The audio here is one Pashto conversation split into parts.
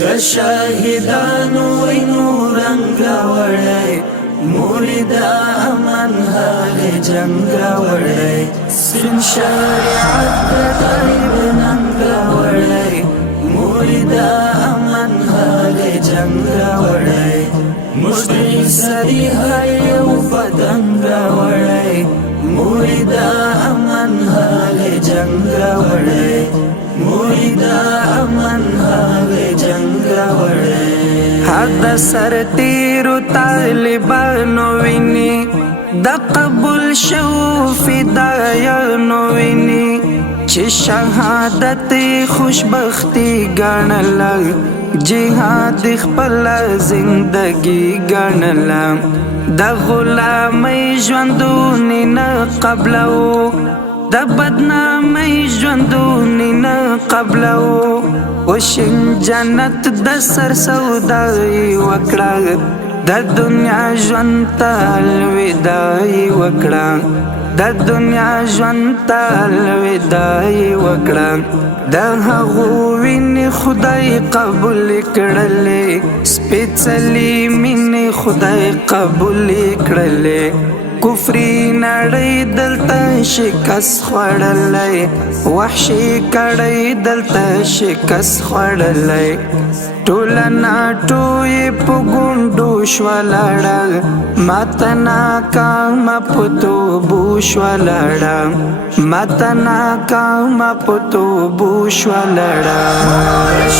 د شاهدانو وینو رنگ راوړی مورد امن هغه جنگ راوړی سپین شریعت د غیب ننګ راوړی مورد امن هغه جنگ راوړی مشتری سری هر یو پتنګ راوړی مورد امن هغه جنگ راوړی مورد امن هغه جنگ راوړی حد سر تیرو طالبانو ویني د قبول شو فدایانو ویني چې شهادت خوشبختی ګڼل جهاد خپل زندگی ګڼل د غلامۍ ژوندونې نه قبلو د بدنامۍ ژوندونې نه قبلو وشین جنت د سر سودای وکړه د دنیا ژوند ته الوداع وکړه د دنیا ژوند ته الوداع وکړه د هغو وینې خدای قبول کړلې سپېڅلې مینې خدای قبول کړلې کفری نړۍ دلته شکست خوړلی وحشي کړۍ دلته شکست خوړلی ټوله ناټویې په ګونډو شوه لاړه ماته ناکامه په توبو شوه لاړه ماته ناکامه په توبو شوه لاړه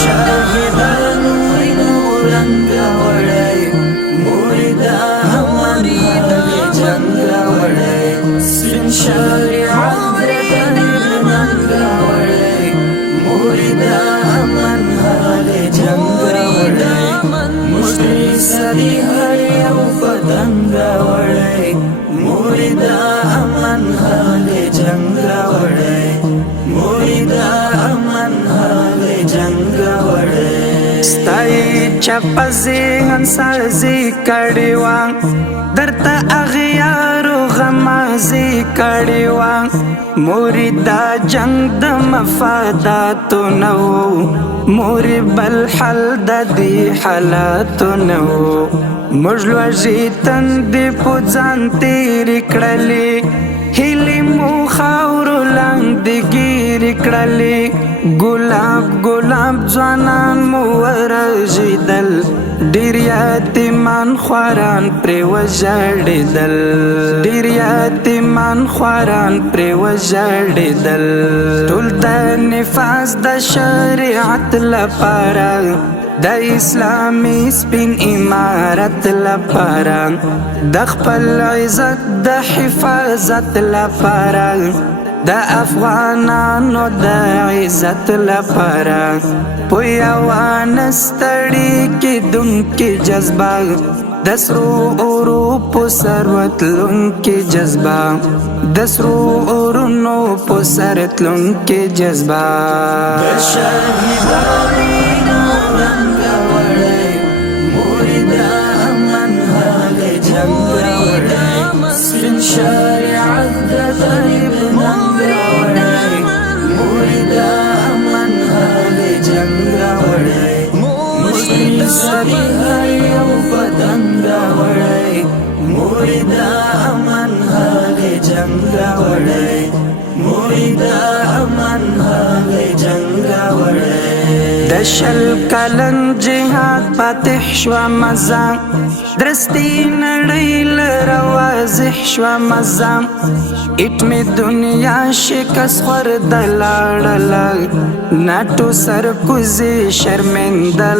شاهدانو وینو رنګ راوړی مورد امن هغه جنګ راوړی سپین شریعت د غیب ننګ راوړی مورد امن هغه جنګ راوړی مشتری سری هر یو پتنګ راوړی مورد امن هغه جنګ راوړی مورد امن هغه جنګ راوړی ستای چپه ذهن سازي کړي وان درته اغیارو غمازي کړي وان موردا جنگ د مفاداتو نو موري بل حل د دې حالاتو نو مجلو جیتن دی په ځان تیر کړلې هلي مو خاورو لاندې ګیر کړلې ګلاب ګلاب ځوانان مو ورژیدل ډیر یتیمان خواران پرې وژړېدل ډیر یتیمان خواران پرې وژړېدل ټول د نفاذ د شریعت لپاره د اسلامي سپین امارت لپاره د خپل عزت د حفاظت لپاره د افغانانو د عزت لپاره په یوه نستړي کېدونکې جذبه د سرو اورو په سر وتلونکې جذبه د سرو اورونو په سر تلونکې جذبه د شهیدانو رنګ راوړی مورد امن هغه جنګ راوړی سپین شریعت د غیب ننګ راوړی مورد امن هغه جنګ راوړی مشتری سری هر یو پتنګ راوړی مورد امن هغه جنګ راوړی مورد امن هغه جنګ راوړی د شل کلن جهاد فاتح شوه مزه درستی نړۍ لره واضح شوه مزه اټمې دنیا شکست خورده لاړله ناټو سرکوزي شرمنده